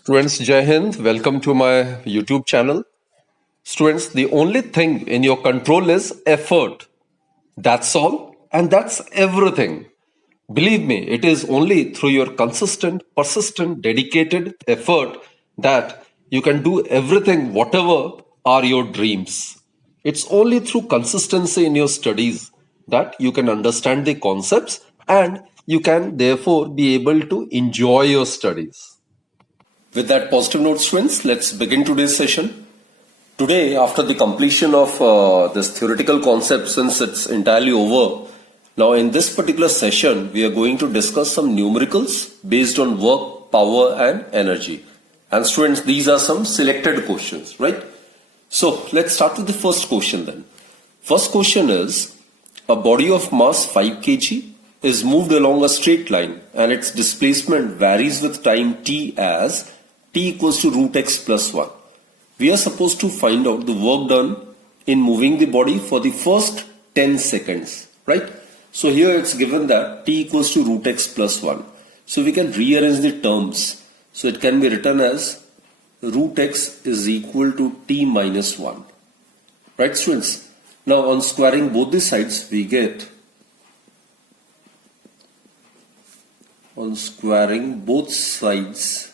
Students, Jai Hind, welcome to my YouTube channel. Students, the only thing in your control is effort. That's all, and that's everything. Believe me, it is only through your consistent, persistent, dedicated effort that you can do everything, whatever are your dreams. It's only through consistency in your studies that you can understand the concepts and you can therefore be able to enjoy your studies. With that positive note, students, let's begin today's session. Today, after the completion of this theoretical concept, since it's entirely over, now in this particular session, we are going to discuss some numericals based on work, power, and energy. And students, these are some selected questions, right? So let's start with the first question then. First question is, a body of mass 5 kg is moved along a straight line and its displacement varies with time t as t equals to root x plus 1. We are supposed to find out the work done in moving the body for the first 10 seconds, right? So here it's given that t equals to root x plus 1. So we can rearrange the terms. So it can be written as root x is equal to t minus 1. Right, students? Now on squaring both the sides, we get, on squaring both sides,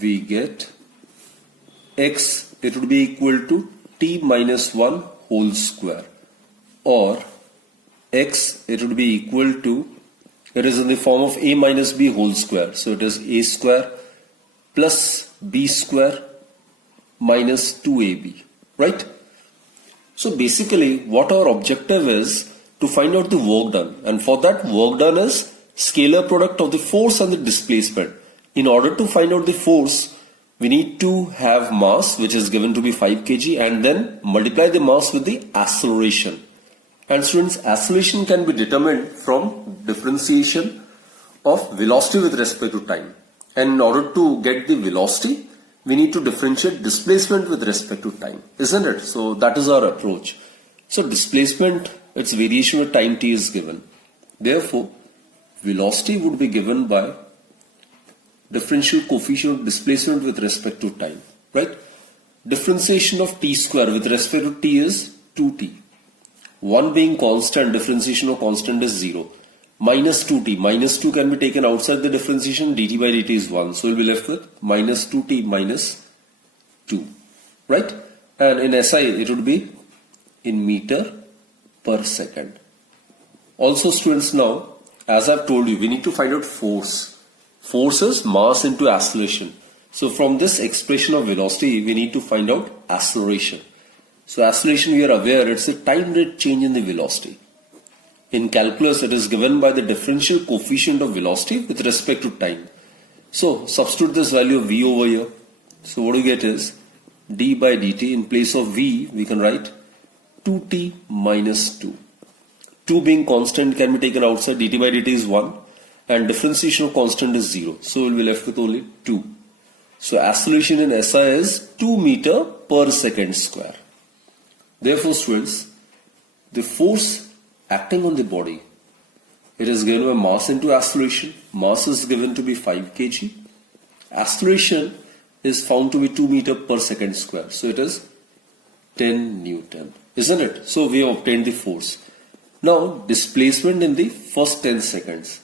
we get x, it would be equal to t minus 1 whole square, or x, it would be equal to, it is in the form of a minus b whole square, so it is a square plus b square minus 2ab, right? So basically what our objective is to find out the work done, and for that work done is scalar product of the force and the displacement. In order to find out the force, we need to have mass, which is given to be 5 kg, and then multiply the mass with the acceleration. And students, acceleration can be determined from differentiation of velocity with respect to time. And in order to get the velocity, we need to differentiate displacement with respect to time, isn't it? So that is our approach. So displacement, its variation with time t is given. Therefore, velocity would be given by differential coefficient of displacement with respect to time, right? Differentiation of t square with respect to t is 2t. 1 being constant, differentiation of constant is 0. Minus 2t. Minus 2 can be taken outside the differentiation. dt by dt is 1. So we'll be left with minus 2t minus 2. Right? And in SI, it would be in meter per second. Also, students, now, as I've told you, we need to find out force. Force is mass into acceleration. So from this expression of velocity, we need to find out acceleration. So acceleration, we are aware, it's a time rate change in the velocity. In calculus, it is given by the differential coefficient of velocity with respect to time. So substitute this value of v over here. So what you get is d by dt. In place of v, we can write 2t minus 2. 2 being constant can be taken outside. dt by dt is 1. And differentiation of constant is 0. So we'll be left with only 2. So acceleration in SI is 2 meter per second square. Therefore, students, the force acting on the body, it is given by mass into acceleration. Mass is given to be 5 kg. Acceleration is found to be 2 meter per second square. So it is 10 Newton, isn't it? So we have obtained the force. Now displacement in the first 10 seconds.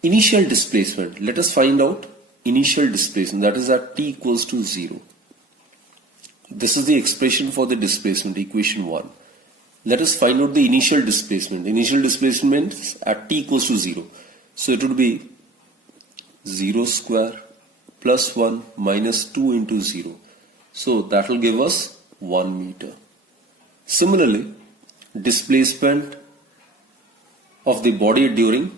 Initial displacement. Let us find out initial displacement, that is at t equals to 0. This is the expression for the displacement, equation 1. Let us find out the initial displacement. Initial displacement is at t equals to 0. So it would be 0 square plus 1 minus 2 into 0. So that will give us 1 meter. Similarly, displacement of the body during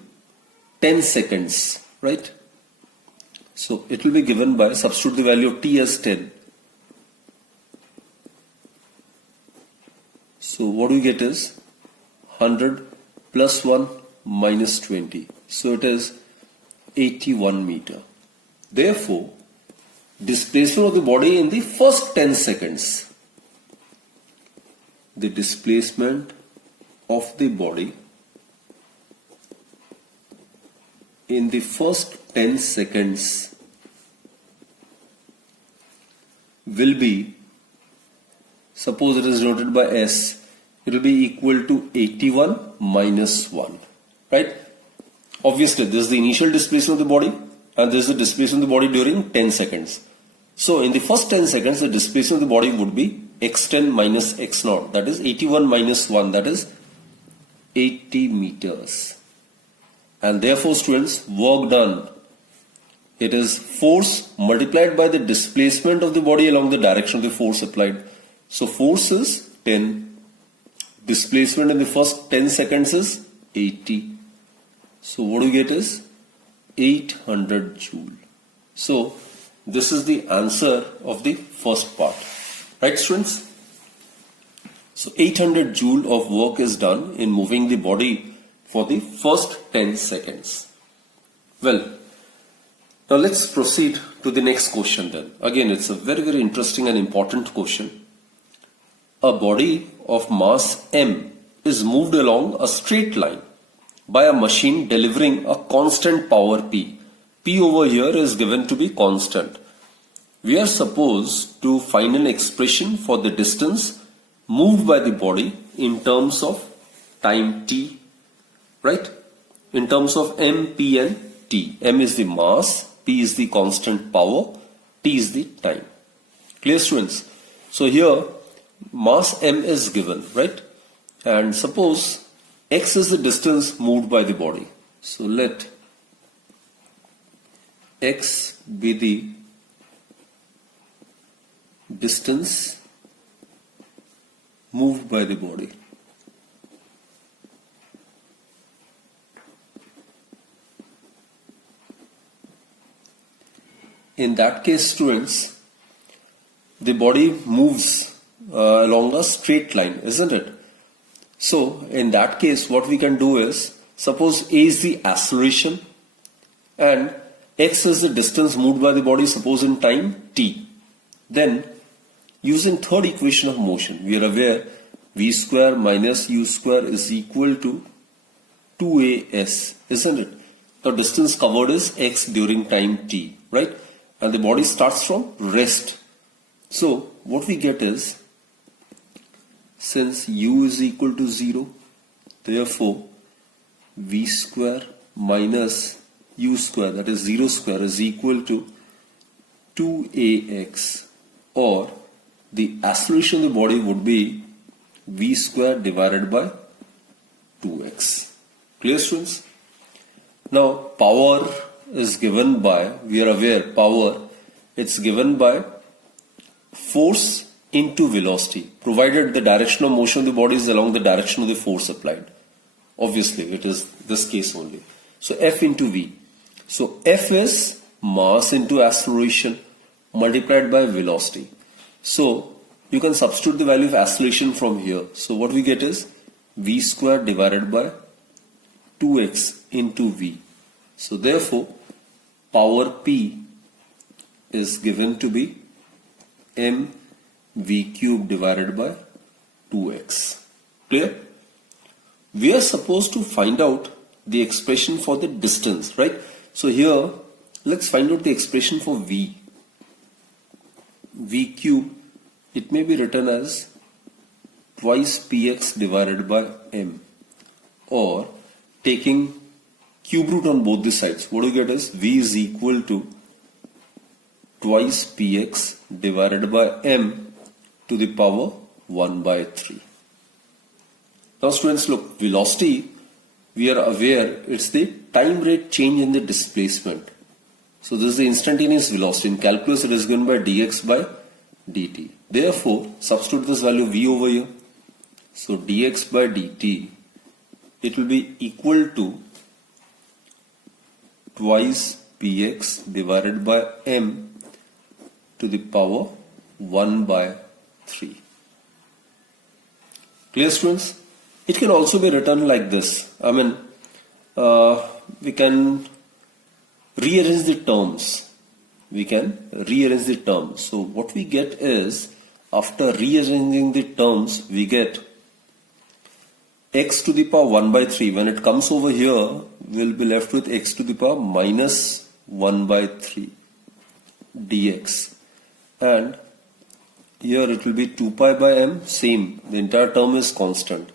10 seconds, right? So it will be given by, substitute the value of t as 10. So what we get is 100 plus 1 minus 20. So it is 81 meter. Therefore, displacement of the body in the first 10 seconds. The displacement of the body in the first 10 seconds will be, suppose it is denoted by S, it will be equal to 81 minus 1, right? Obviously, this is the initial displacement of the body and this is the displacement of the body during 10 seconds. So, in the first 10 seconds, the displacement of the body would be x10 minus x0, that is 81 minus 1, that is 80 meters. And therefore, students, work done, it is force multiplied by the displacement of the body along the direction of the force applied. So, force is 10, displacement in the first 10 seconds is 80. So, what we get is 800 joule. So, this is the answer of the first part. Right, students? So, 800 joule of work is done in moving the body for the first 10 seconds. Well, now let's proceed to the next question then. Again, it's a very, very interesting and important question. A body of mass m is moved along a straight line by a machine delivering a constant power P. P over here is given to be constant. We are supposed to find an expression for the distance moved by the body in terms of time t, right? In terms of m, p and t. M is the mass, p is the constant power, t is the time. Clear, students? So here mass m is given, right? And suppose x is the distance moved by the body. So let x be the distance moved by the body. In that case, students, the body moves along a straight line, isn't it? So, in that case, what we can do is, suppose A is the acceleration and x is the distance moved by the body, suppose in time t. Then, using third equation of motion, we are aware v square minus u square is equal to 2as, isn't it? The distance covered is x during time t, right? And the body starts from rest. So, what we get is, since u is equal to 0, therefore v square minus u square, that is 0 square, is equal to 2ax, or the acceleration of the body would be v square divided by 2x. Clear, students? Now power is given by, we are aware power, it's given by force into velocity, provided the direction of motion of the body is along the direction of the force applied. Obviously, it is this case only. So F into V. So F is mass into acceleration multiplied by velocity. So you can substitute the value of acceleration from here. So what we get is V square divided by 2x into V. So therefore, power P is given to be m v cube divided by 2x. Clear? We are supposed to find out the expression for the distance, right? So here, let's find out the expression for v. V cube, it may be written as twice px divided by m, or taking cube root on both the sides. What do you get is v is equal to twice px divided by m to the power 1 by 3. Now students, look, velocity, we are aware it's the time rate change in the displacement. So this is the instantaneous velocity. In calculus it is given by dx by dt. Therefore, substitute this value v over here. So dx by dt, it will be equal to twice px divided by m to the power 1 by 3. Clear, students? It can also be written like this. I mean, we can rearrange the terms. So what we get is, after rearranging the terms, we get x to the power 1 by 3. When it comes over here, we'll be left with x to the power minus 1 by 3 dx, and here it will be 2 pi by m, same, the entire term is constant.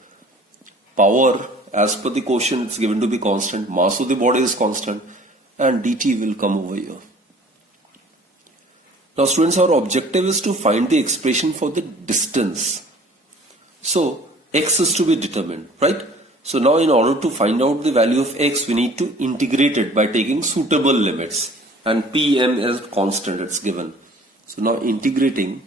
Power, as per the quotient, it's given to be constant, mass of the body is constant, and dt will come over here. Now students, our objective is to find the expression for the distance. So x is to be determined, right? So now in order to find out the value of x, we need to integrate it by taking suitable limits, and pm is constant, it's given. So now integrating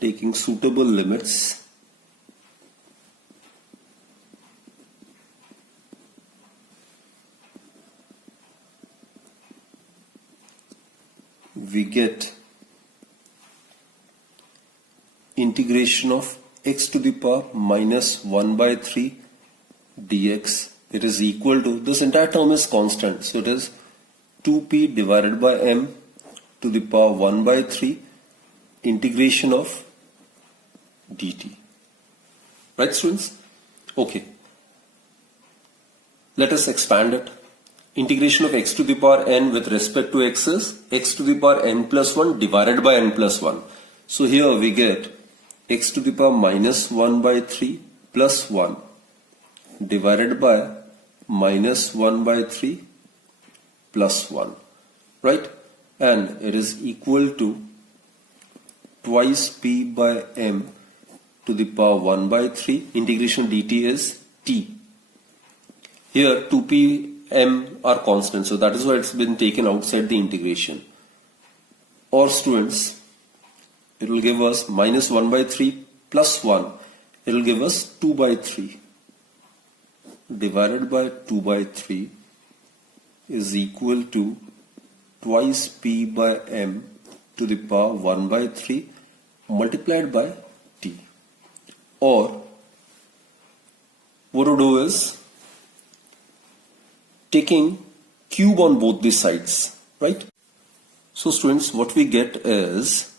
taking suitable limits, we get integration of x to the power minus 1 by 3 dx. It is equal to, this entire term is constant, so it is 2p divided by m to the power 1 by 3 integration of dt. Right students? Okay. Let us expand it. Integration of x to the power n with respect to x is x to the power n plus 1 divided by n plus 1. So here we get x to the power minus 1 by 3 plus 1 divided by minus 1 by 3 plus 1. Right? And it is equal to twice p by m to the power 1 by 3. Integration dt is t. Here 2p m are constant, so that is why it's been taken outside the integration. Or students, it will give us minus 1 by 3 plus 1. It will give us 2 by 3 divided by 2 by 3 is equal to twice p by m to the power 1 by 3 multiplied by t. Or what to do is taking cube on both the sides, right? So students, what we get is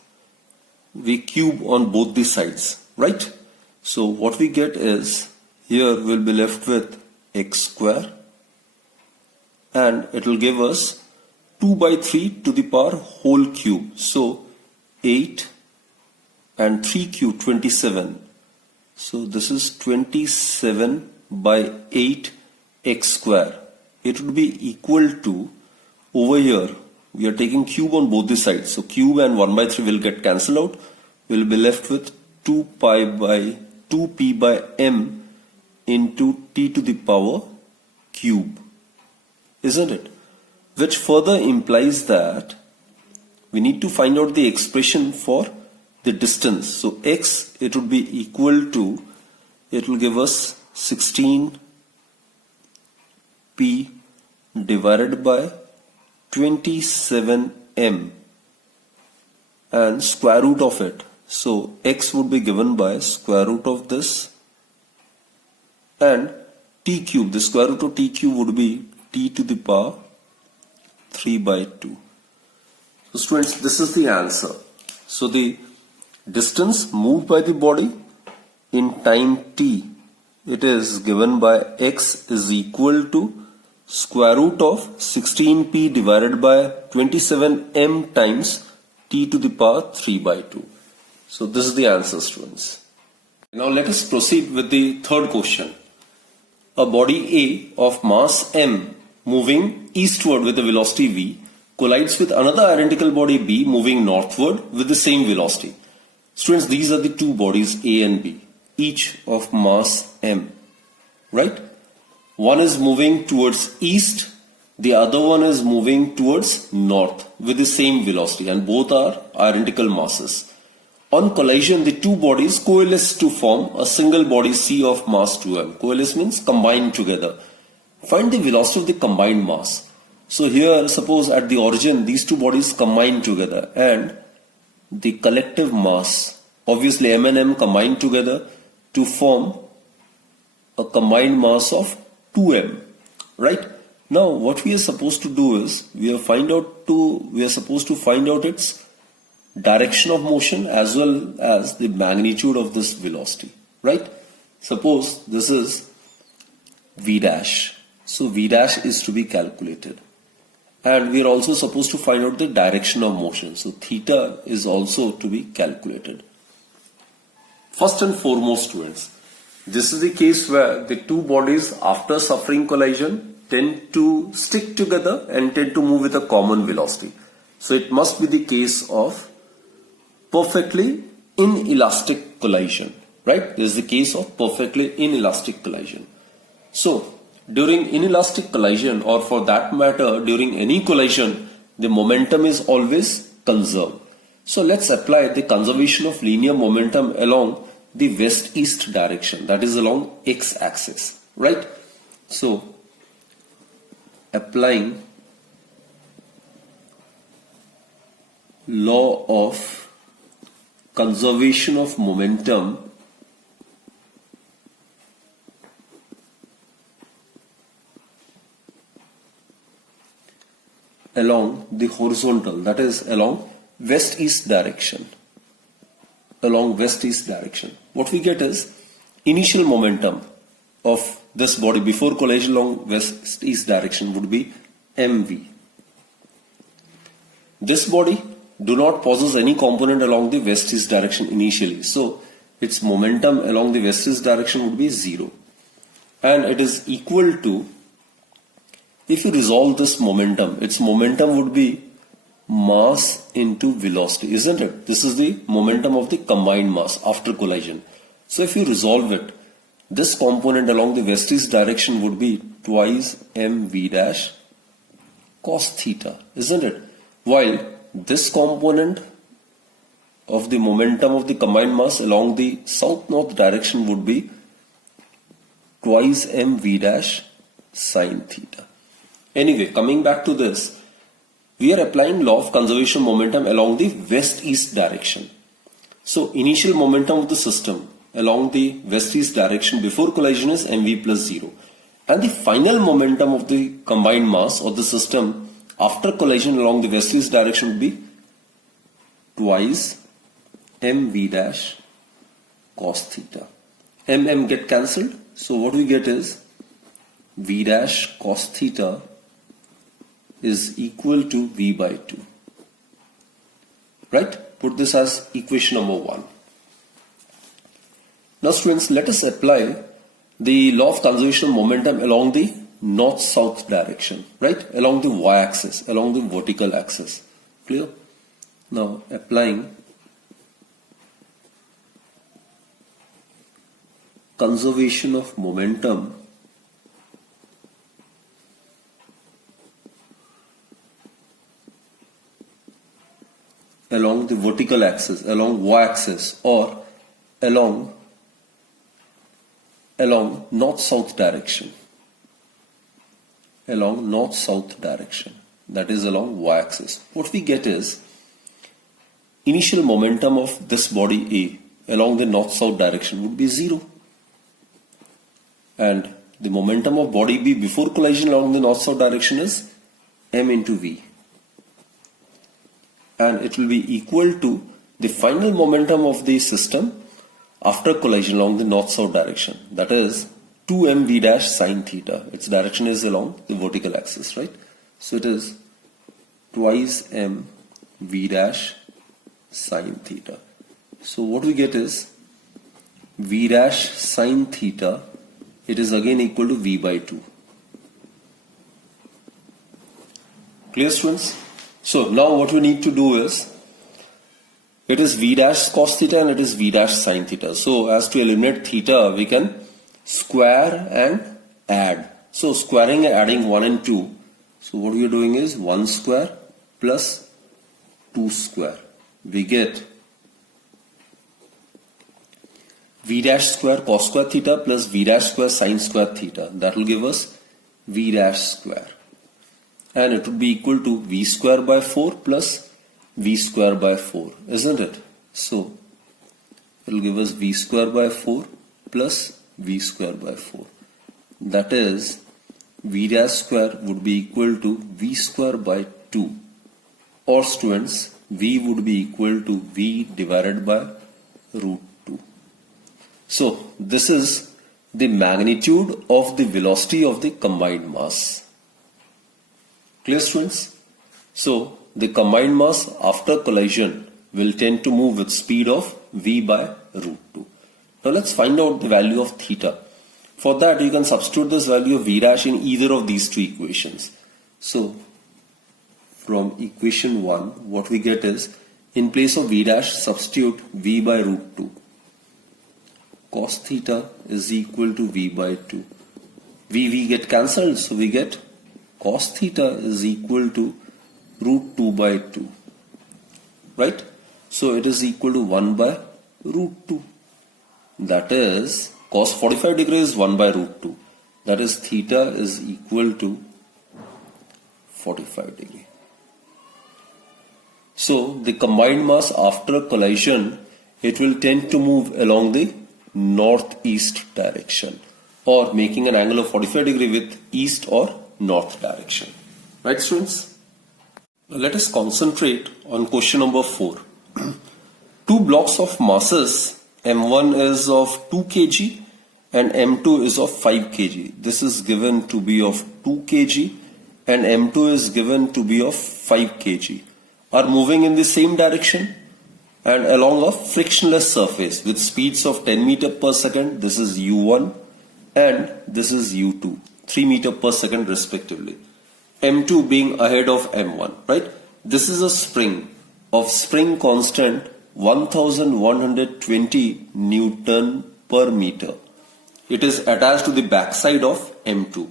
we cube on both the sides, right? So what we get is here we'll be left with x square, and it will give us 2 by 3 to the power whole cube. So 8 and 3 cube 27. So this is 27 by 8 x square. It would be equal to, over here we are taking cube on both the sides, so cube and 1 by 3 will get cancelled out. We will be left with 2 pi by 2p by m into t to the power cube, isn't it? Which further implies that we need to find out the expression for the distance. So x, it would be equal to, it will give us 16 p divided by 27m and square root of it. So x would be given by square root of this, and t cube, the square root of t cube would be t to the power 3 by 2. So students, this is the answer. So the distance moved by the body in time t, it is given by x is equal to square root of 16p divided by 27m times t to the power 3 by 2. So this is the answer, students. Now let us proceed with the third question. A body A of mass m moving eastward with a velocity v collides with another identical body B moving northward with the same velocity. Students, these are the two bodies A and B, each of mass m, right? One is moving towards east, the other one is moving towards north with the same velocity, and both are identical masses. On collision, the two bodies coalesce to form a single body C of mass 2m. Coalesce means combine together. Find the velocity of the combined mass. So here, suppose at the origin, these two bodies combine together, and the collective mass, obviously m and m combine together to form a combined mass of 2m, right? Now what we are supposed to do is we are supposed to find out its direction of motion as well as the magnitude of this velocity, right? Suppose this is V dash. So V dash is to be calculated. And we are also supposed to find out the direction of motion. So theta is also to be calculated. First and foremost, students, this is the case where the two bodies after suffering collision tend to stick together and tend to move with a common velocity. So it must be the case of perfectly inelastic collision, right? This is the case of perfectly inelastic collision. So during inelastic collision, or for that matter during any collision, the momentum is always conserved. So let's apply the conservation of linear momentum along the west-east direction, that is along x-axis, right? So applying law of conservation of momentum along the horizontal, that is along west-east direction. Along west-east direction, what we get is initial momentum of this body before collision along west-east direction would be mv. This body do not possess any component along the west-east direction initially, so its momentum along the west-east direction would be 0, and it is equal to, if you resolve this momentum, its momentum would be mass into velocity, isn't it? This is the momentum of the combined mass after collision. So if you resolve it, this component along the west-east direction would be twice mv dash cos theta, isn't it? While this component of the momentum of the combined mass along the south-north direction would be twice mv dash sin theta. Anyway, coming back to this, we are applying law of conservation momentum along the west-east direction. So initial momentum of the system along the west-east direction before collision is mv plus 0. And the final momentum of the combined mass of the system after collision along the west-east direction would be twice mv dash cos theta. Get cancelled. So what we get is v dash cos theta is equal to v by 2. Right? Put this as equation number 1. Now students, let us apply the law of conservation of momentum along the north-south direction, right? Along the y-axis, along the vertical axis. Clear? Now applying conservation of momentum along the vertical axis, along y-axis, or along north-south direction. Along north-south direction, that is along y-axis. What we get is initial momentum of this body A along the north-south direction would be 0. And the momentum of body B before collision along the north-south direction is m into v. And it will be equal to the final momentum of the system after collision along the north-south direction, that is 2mv dash sin theta. Its direction is along the vertical axis, right? So it is twice m v dash sin theta. So what we get is v dash sin theta, it is again equal to v by 2. Clear, students? So now what we need to do is, it is v dash cos theta and it is v dash sin theta. So as to eliminate theta, we can square and add. So squaring and adding 1 and 2. So what we are doing is 1 square plus 2 square. We get v dash square cos square theta plus v dash square sin square theta. That will give us v dash square. And it would be equal to v square by 4 plus v square by 4, isn't it? So it will give us v square by 4 plus v square by 4. That is, v dash square would be equal to v square by 2. Or students, V would be equal to V divided by root 2. So this is the magnitude of the velocity of the combined mass. Clear, students? So the combined mass after collision will tend to move with speed of V by root 2. Now let's find out the value of theta. For that you can substitute this value of V dash in either of these two equations. So from equation 1 what we get is, in place of V dash substitute V by root 2. Cos theta is equal to V by 2. V get cancelled, so we get cos theta is equal to root 2 by 2. Right? So it is equal to 1 by root 2. That is, cos 45 degrees is 1 by root 2. That is, theta is equal to 45 degree. So the combined mass after collision, it will tend to move along the northeast direction, or making an angle of 45 degree with east or north direction. Right, students? Now let us concentrate on question number 4. Two blocks of masses, M1 is of 2 kg and M2 is of 5 kg. This is given to be of 2 kg and M2 is given to be of 5 kg, are moving in the same direction and along a frictionless surface with speeds of 10 meter per second. This is U1 and this is U2, 3 meter per second respectively. M2 being ahead of M1, right? This is a spring of spring constant 1120 Newton per meter. It is attached to the backside of M2.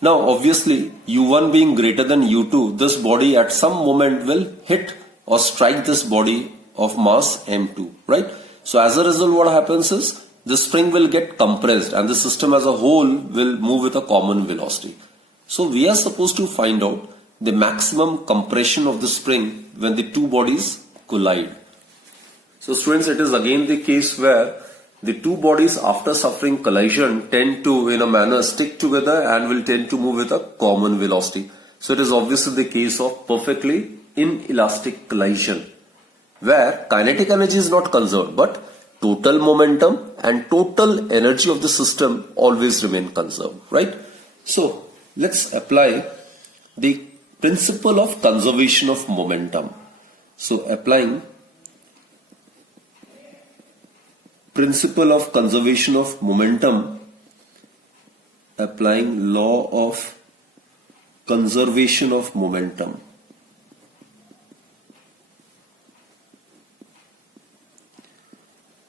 Now obviously U1 being greater than U2, this body at some moment will hit or strike this body of mass M2, right? So as a result what happens is, the spring will get compressed and the system as a whole will move with a common velocity. So we are supposed to find out the maximum compression of the spring when the two bodies collide. So students, it is again the case where the two bodies after suffering collision tend to in a manner stick together and will tend to move with a common velocity. So it is obviously the case of perfectly inelastic collision, where kinetic energy is not conserved but total momentum and total energy of the system always remain conserved, right? So let's apply the principle of conservation of momentum. So applying principle of conservation of momentum, applying law of conservation of momentum.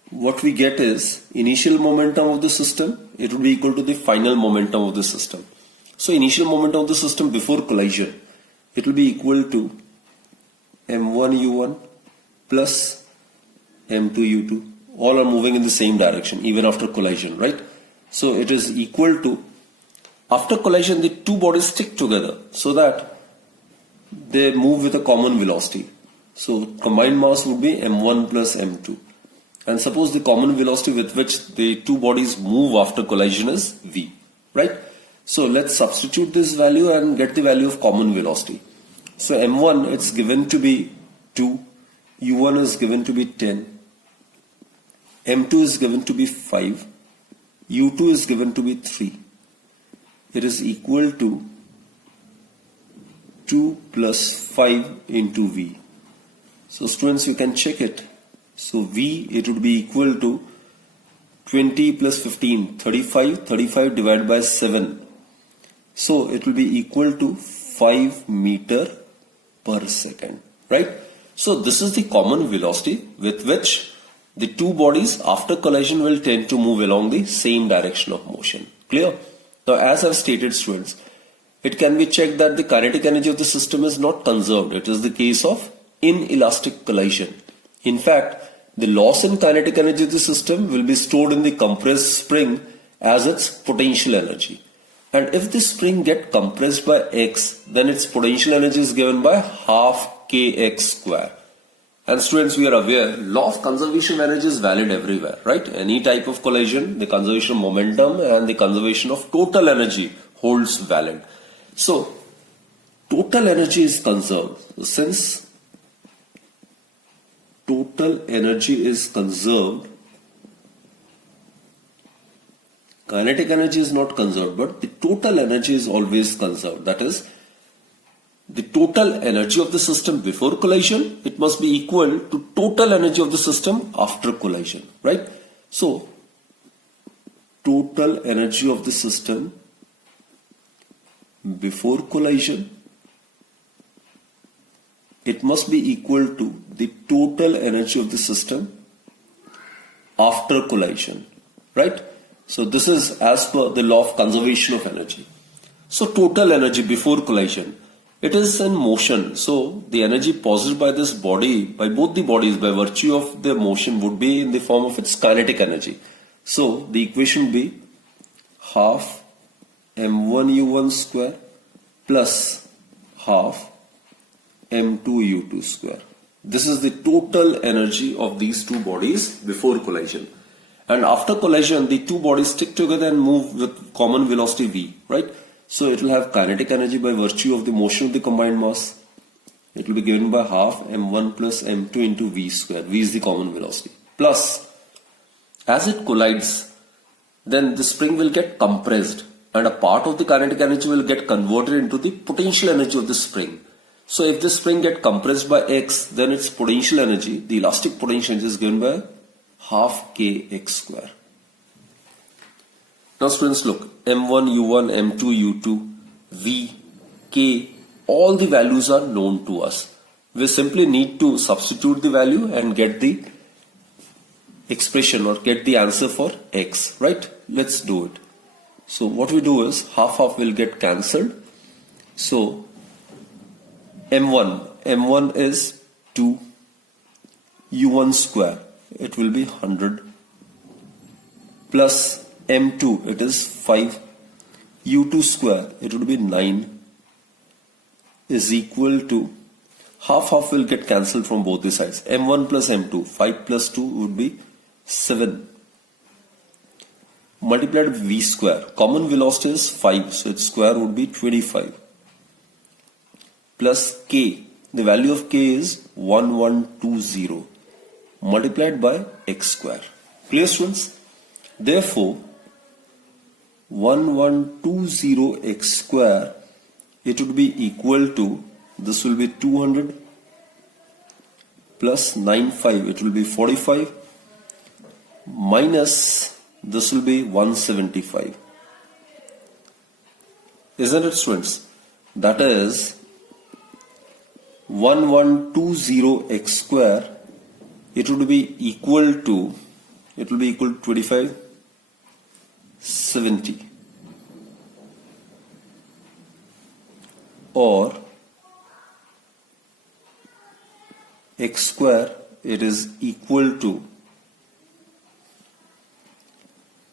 What we get is initial momentum of the system, it will be equal to the final momentum of the system. So initial momentum of the system before collision, it will be equal to m1u1 plus m2u2. All are moving in the same direction even after collision, right? So it is equal to, after collision the two bodies stick together so that they move with a common velocity. So combined mass would be m1 plus m2. And suppose the common velocity with which the two bodies move after collision is v, right? So let's substitute this value and get the value of common velocity. So m1 it's given to be 2, u1 is given to be 10, m2 is given to be 5, u2 is given to be 3. It is equal to 2 plus 5 into v. So students, you can check it. So v, it would be equal to 20 plus 15, 35, 35 divided by 7. So it will be equal to 5 meter per second, right? So this is the common velocity with which the two bodies after collision will tend to move along the same direction of motion. Clear? Now as I've stated, students, it can be checked that the kinetic energy of the system is not conserved. It is the case of inelastic collision. In fact, the loss in kinetic energy of the system will be stored in the compressed spring as its potential energy. And if the spring get compressed by x, then its potential energy is given by half kx square. And students, we are aware, law of conservation of energy is valid everywhere, right? Any type of collision, the conservation of momentum and the conservation of total energy holds valid. So, total energy is conserved. Since total energy is conserved, kinetic energy is not conserved, but the total energy is always conserved. That is, the total energy of the system before collision, it must be equal to total energy of the system after collision, right? So, total energy of the system before collision, it must be equal to the total energy of the system after collision, right? So this is as per the law of conservation of energy. So total energy before collision, it is in motion. So the energy possessed by this body, by both the bodies, by virtue of the motion, would be in the form of its kinetic energy. So the equation would be half m1u1 square plus half m2u2 square. This is the total energy of these two bodies before collision. And after collision, the two bodies stick together and move with common velocity v, right? So it will have kinetic energy by virtue of the motion of the combined mass. It will be given by half m1 plus m2 into v square. V is the common velocity. Plus, as it collides, then the spring will get compressed and a part of the kinetic energy will get converted into the potential energy of the spring. So if the spring get compressed by x, then its potential energy, the elastic potential energy, is given by half kx square. Now students, look, m1, u1, m2, u2, v, k, all the values are known to us. We simply need to substitute the value and get the expression or get the answer for x, right? Let's do it. So what we do is half will get cancelled. So m1 is 2, u1 square, it will be 100, plus m2, it is 5, u2 square, it would be 9, is equal to half will get cancelled from both the sides. m1 plus m2, 5 plus 2 would be 7, multiplied with v square. Common velocity is 5, so its square would be 25. Plus k, the value of k is 1120, multiplied by x square. Clear, students? Therefore, 1120x square, it would be equal to, this will be 200 plus 95, it will be 45, minus this will be 175. Isn't it, students? That is 1120x square, it would be equal to 25, 70, or x square, it is equal to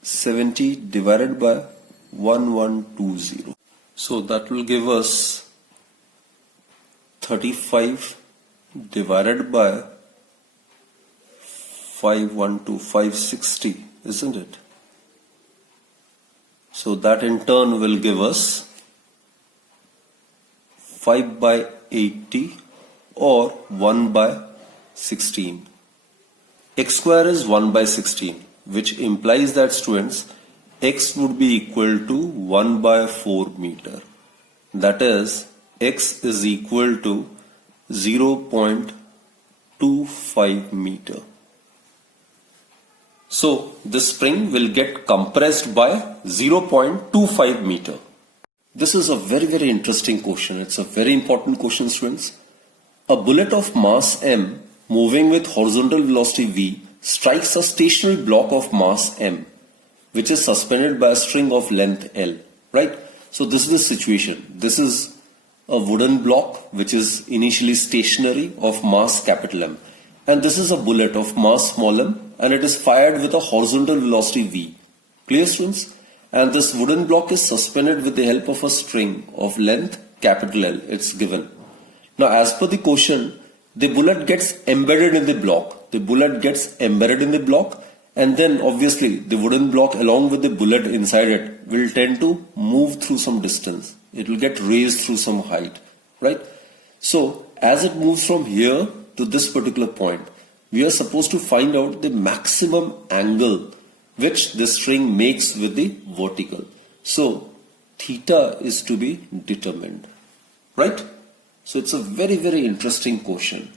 70 divided by 1120. So that will give us 35 divided by 560, isn't it? So that in turn will give us 5 by 80 or 1 by 16. X square is 1 by 16, which implies that, students, x would be equal to 1 by 4 meter. That is, x is equal to 0.25 meter. So this spring will get compressed by 0.25 meter. This is a very, very interesting question. It's a very important question, students. A bullet of mass m moving with horizontal velocity v strikes a stationary block of mass m, which is suspended by a string of length L, right? So this is the situation. This is a wooden block which is initially stationary of mass capital M, and this is a bullet of mass small m, and it is fired with a horizontal velocity v. Clear, students? And this wooden block is suspended with the help of a string of length capital L. It's given. Now, as per the question, the bullet gets embedded in the block. The bullet gets embedded in the block, and then obviously the wooden block along with the bullet inside it will tend to move through some distance. It will get raised through some height, right? So as it moves from here to this particular point, we are supposed to find out the maximum angle which the string makes with the vertical. So theta is to be determined, right? So it's a very, very interesting question.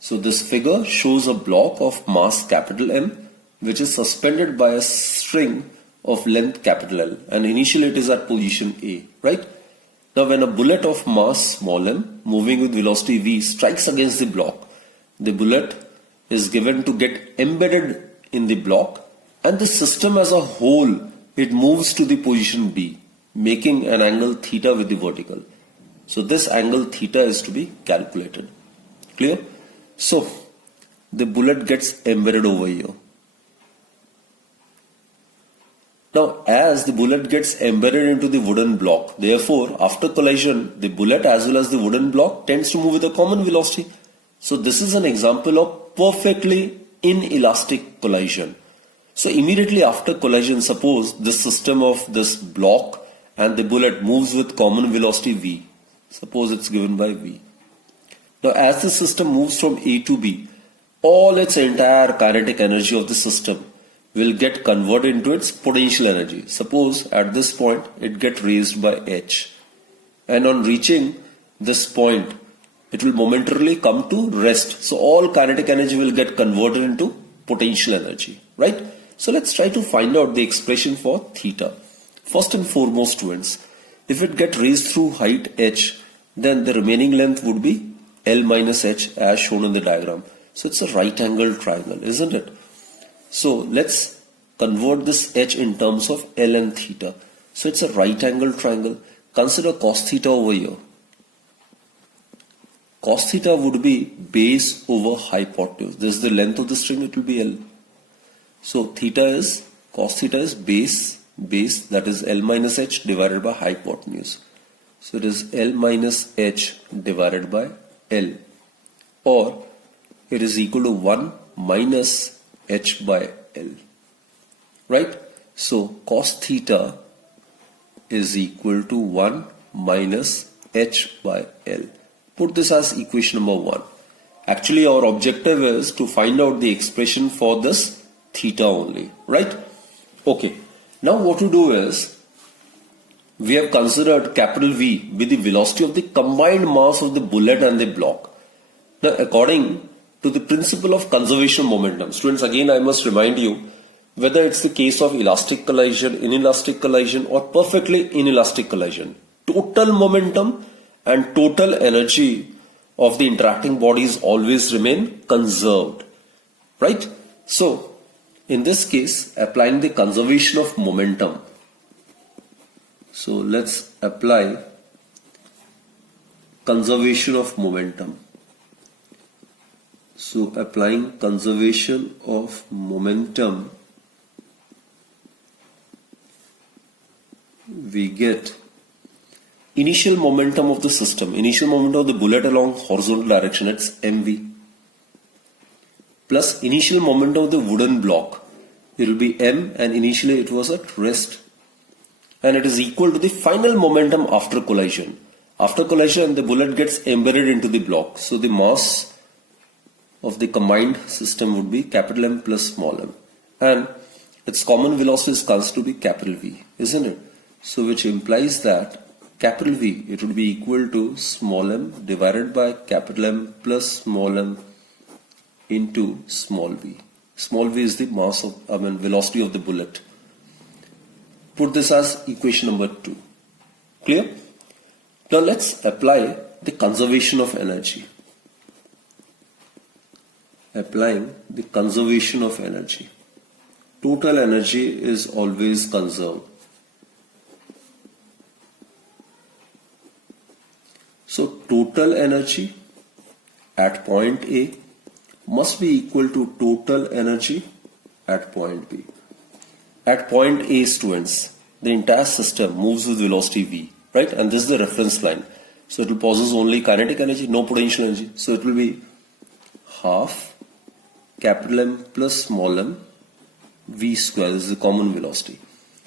So this figure shows a block of mass capital M which is suspended by a string of length capital L, and initially it is at position A, right? Now when a bullet of mass small m moving with velocity v strikes against the block, the bullet is given to get embedded in the block, and the system as a whole, it moves to the position B, making an angle theta with the vertical. So this angle theta is to be calculated. Clear? So the bullet gets embedded over here. Now as the bullet gets embedded into the wooden block, therefore after collision the bullet as well as the wooden block tends to move with a common velocity. So this is an example of perfectly inelastic collision. So immediately after collision, suppose this system of this block and the bullet moves with common velocity v. Suppose it's given by v. Now as the system moves from A to B, all its entire kinetic energy of the system will get converted into its potential energy. Suppose at this point it gets raised by h, and on reaching this point it will momentarily come to rest. So all kinetic energy will get converted into potential energy, right? So let's try to find out the expression for theta. First and foremost, students, if it gets raised through height h, then the remaining length would be L minus h as shown in the diagram. So it's a right angled triangle, isn't it? So let's convert this h in terms of L and theta. So it's a right angled triangle. Consider cos theta over here. Cos theta would be base over hypotenuse. This is the length of the string, it will be L. So cos theta is base, that is L minus h divided by hypotenuse. So it is L minus h divided by L, or it is equal to 1 minus h by L, right? So cos theta is equal to 1 minus h by L. Put this as equation number 1. Actually our objective is to find out the expression for this theta only, right? Okay, now what to do is, we have considered capital V with the velocity of the combined mass of the bullet and the block. Now according to the principle of conservation of momentum, students, again I must remind you, whether it's the case of elastic collision, inelastic collision, or perfectly inelastic collision, total momentum and total energy of the interacting bodies always remain conserved, right? So in this case, applying the conservation of momentum, so let's apply conservation of momentum. So applying conservation of momentum, we get initial momentum of the system, initial momentum of the bullet along horizontal direction, it's mv, plus initial momentum of the wooden block, it will be m, and initially it was at rest, and it is equal to the final momentum after collision. After collision, the bullet gets embedded into the block, so the mass of the combined system would be capital M plus small m, and its common velocity is considered to be capital V, isn't it? So which implies that capital V, it would be equal to small m divided by capital M plus small m into small v. Small v is the mass of, velocity of the bullet. Put this as equation number 2. Clear? Now let's apply the conservation of energy. Applying the conservation of energy. Total energy is always conserved. So total energy at point A must be equal to total energy at point B. At point A, students, the entire system moves with velocity v, right? And this is the reference line. So it will possess only kinetic energy, no potential energy. So it will be half capital M plus small m v square. This is the common velocity.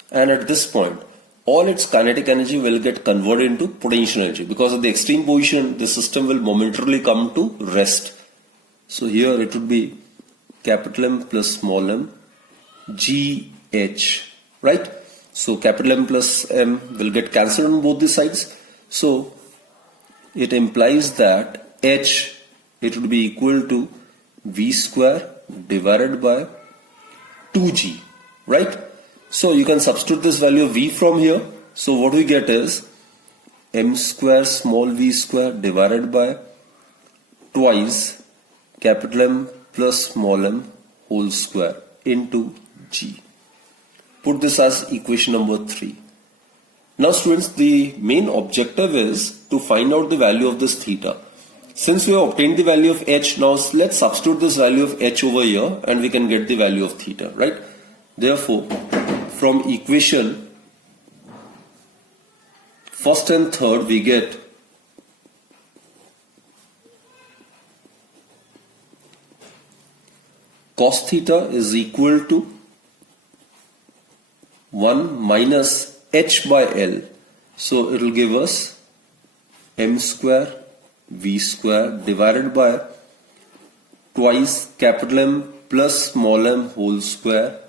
And at this point, all its kinetic energy will get converted into potential energy, because at the extreme position, the system will momentarily come to rest. So here it would be capital M plus small m GH, right? So capital M plus M will get cancelled on both the sides. So it implies that H, it would be equal to V square divided by 2G, right? So you can substitute this value of V from here. So what we get is M square small v square divided by twice capital M plus small m whole square into G. Put this as equation number 3. Now students, the main objective is to find out the value of this theta. Since we have obtained the value of H, now let's substitute this value of H over here and we can get the value of theta, right? Therefore, from equation first and third we get cos theta is equal to 1 minus H by L. So it will give us M square V square divided by twice capital M plus small m whole square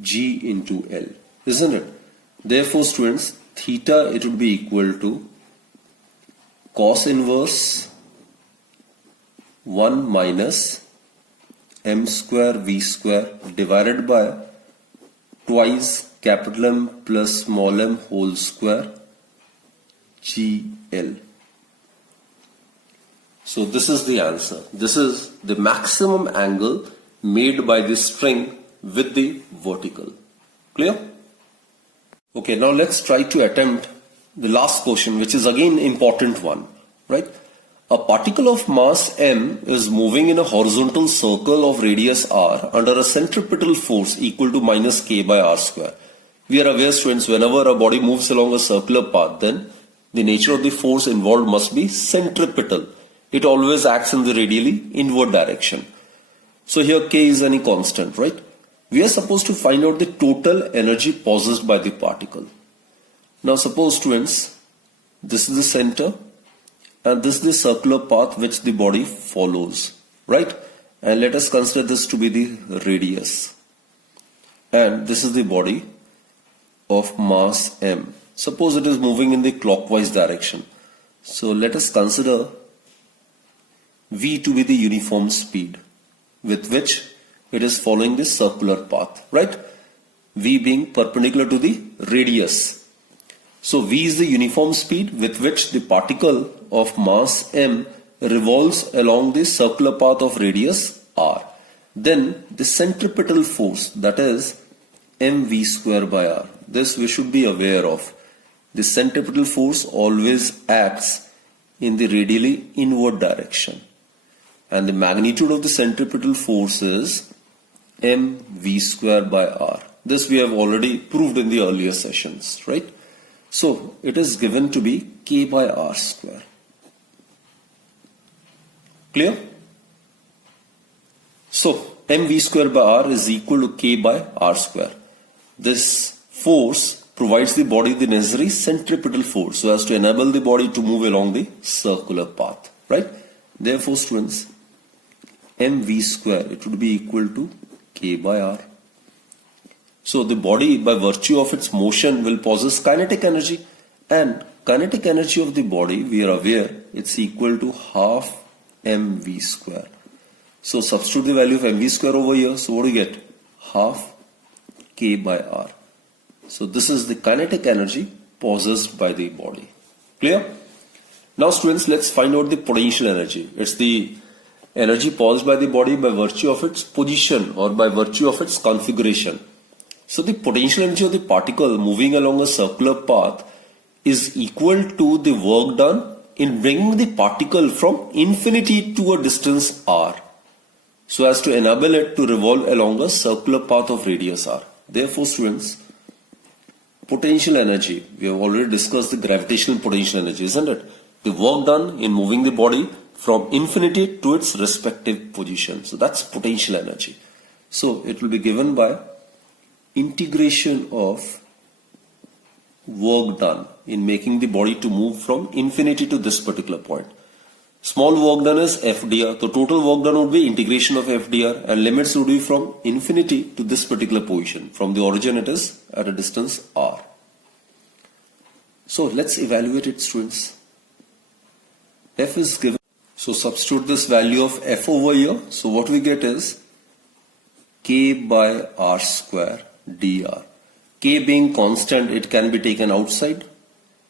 G into L, isn't it? Therefore students, theta it would be equal to cos inverse 1 minus M square V square divided by twice capital M plus small m whole square GL. So this is the answer. This is the maximum angle made by the string with the vertical. Clear? Okay, now let's try to attempt the last question, which is again important one, right? A particle of mass m is moving in a horizontal circle of radius r under a centripetal force equal to minus k by r square. We are aware, students, whenever a body moves along a circular path, then the nature of the force involved must be centripetal. It always acts in the radially inward direction. So here k is any constant, right? We are supposed to find out the total energy possessed by the particle. Now suppose, students, this is the center and this is the circular path which the body follows, right? And let us consider this to be the radius. And this is the body of mass m. Suppose it is moving in the clockwise direction. So let us consider v to be the uniform speed with which it is following this circular path, right? V being perpendicular to the radius. So v is the uniform speed with which the particle of mass m revolves along the circular path of radius r. Then the centripetal force, that is mv square by r. This we should be aware of. The centripetal force always acts in the radially inward direction. And the magnitude of the centripetal force is mv square by r. This we have already proved in the earlier sessions, right? So it is given to be k by r square. Clear? So mv square by r is equal to k by r square. This force provides the body the necessary centripetal force so as to enable the body to move along the circular path, right? Therefore, students, mv square, it would be equal to k by r. So the body, by virtue of its motion, will possess kinetic energy, and kinetic energy of the body, we are aware, it's equal to half mv square. So substitute the value of mv square over here. So what do you get? Half k by r. So this is the kinetic energy possessed by the body. Clear? Now students, let's find out the potential energy. It's the energy possessed by the body by virtue of its position or by virtue of its configuration. So the potential energy of the particle moving along a circular path is equal to the work done in bringing the particle from infinity to a distance r, so as to enable it to revolve along a circular path of radius r. Therefore, students, potential energy, we have already discussed the gravitational potential energy, isn't it? The work done in moving the body from infinity to its respective position. So that's potential energy. So it will be given by integration of work done in making the body to move from infinity to this particular point. Small work done is FDR. So total work done would be integration of FDR, and limits would be from infinity to this particular position. From the origin it is at a distance r. So let's evaluate it, students. F is given. So substitute this value of F over here. So what we get is K by R square dr. K being constant, it can be taken outside,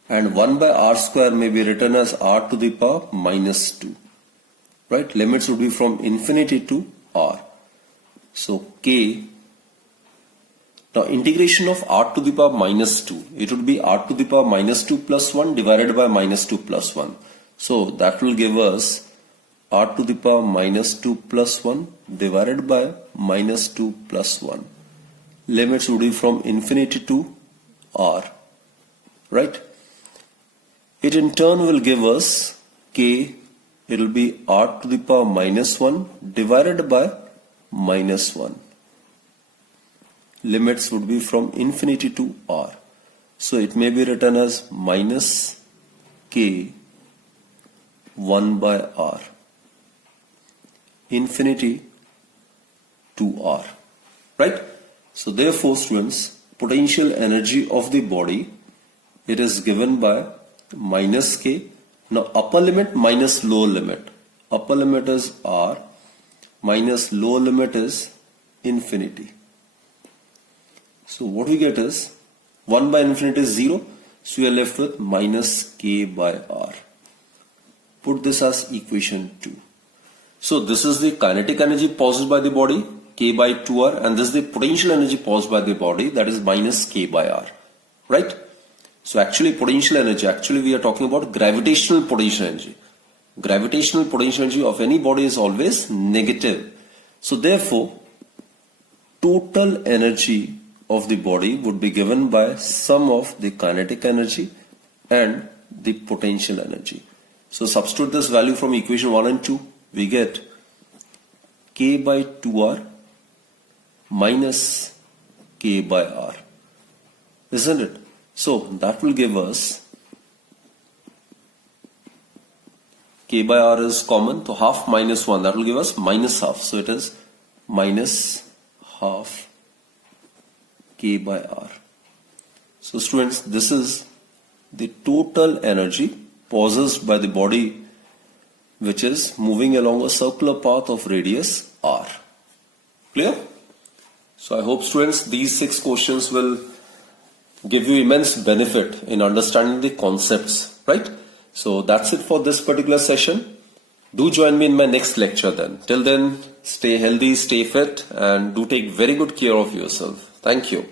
and 1 by r square may be written as r to the power minus 2. Right? Limits would be from infinity to r. So K, now integration of r to the power minus 2, it would be r to the power minus 2 plus 1 divided by minus 2 plus 1. So that will give us r to the power minus 2 plus 1 divided by minus 2 plus 1. Limits would be from infinity to r. Right? It in turn will give us K, it will be r to the power minus 1 divided by minus 1. Limits would be from infinity to r. So it may be written as minus K 1 by r infinity to r. Right? So therefore, students, potential energy of the body, it is given by minus K. Now upper limit minus lower limit. Upper limit is r minus lower limit is infinity. So what we get is 1 by infinity is 0. So we are left with minus K by r. Put this as equation 2. So this is the kinetic energy possessed by the body, K by 2r, and this is the potential energy possessed by the body, that is minus K by r. Right? So actually potential energy, actually we are talking about gravitational potential energy. Gravitational potential energy of any body is always negative. So therefore, total energy of the body would be given by sum of the kinetic energy and the potential energy. So substitute this value from equation 1 and 2. We get K by 2r minus K by r. Isn't it? So that will give us K by r is common, so half minus 1, that will give us minus half. So it is minus half K by r. So students, this is the total energy possessed by the body which is moving along a circular path of radius r. Clear? So I hope, students, these 6 questions will give you immense benefit in understanding the concepts, right? So that's it for this particular session. Do join me in my next lecture then. Till then, stay healthy, stay fit, and do take very good care of yourself. Thank you.